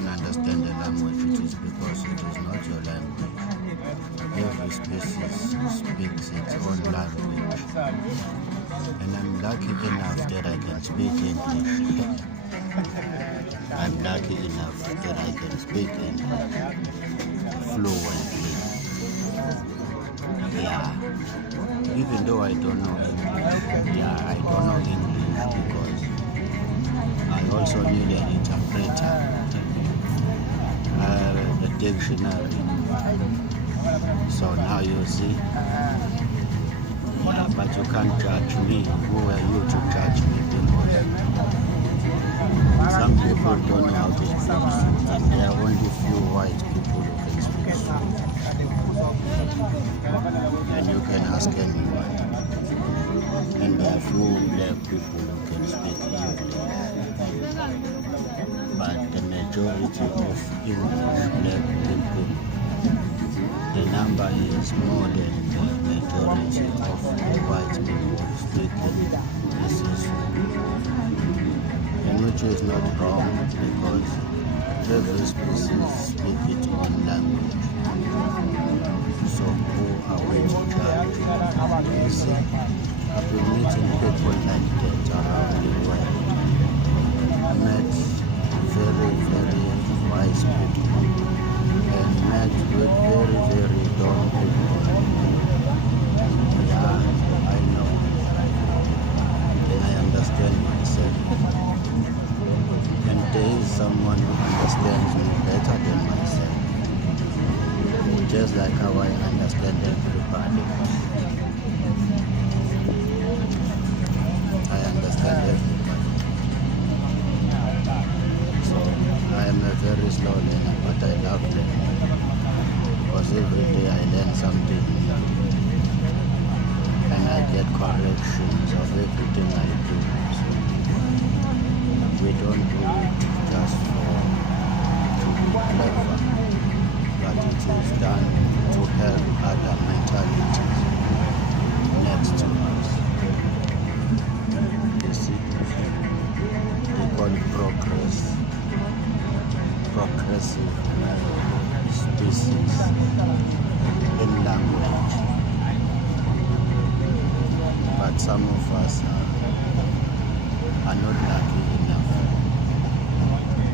don't understand the language, it is because it is not your language. Every species speaks its own language. And I'm lucky enough that I can speak English. I'm lucky enough that I can speak English fluently. Yeah. Even though I don't know English. Yeah, I don't know English because I also need an interpreter, a dictionary. So now you see. Yeah, but you can't judge me. Who are you to judge me? Because some people don't know how to speak Zulu, and there are only few white people who can speak Zulu. And you can ask anyone. And there are few black people who can speak English. But the majority of English black people, the number is more than the majority of white people speaking this is, and which is not wrong because every species speaks its own language. So who are we to judge? You see, I've been meeting people like that around the world. I met very, very wise people and met with very, very dumb people. Yeah, I know. And I understand myself. And there is someone who understands me better than myself. Just like how I understand everybody. I understand everybody. So I am a very slow learner, but I love learning. Because every day I learn something new. And I get corrections of everything I do. So we don't do it just to be clever, but it is done to help other mentalities next to us. You see, they call it progressive species in language. But some of us are not lucky enough.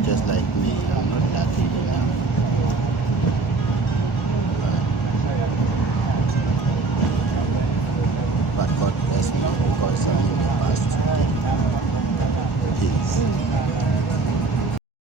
Just like me, I'm not lucky enough. But God bless me because I'm in the past today. Peace.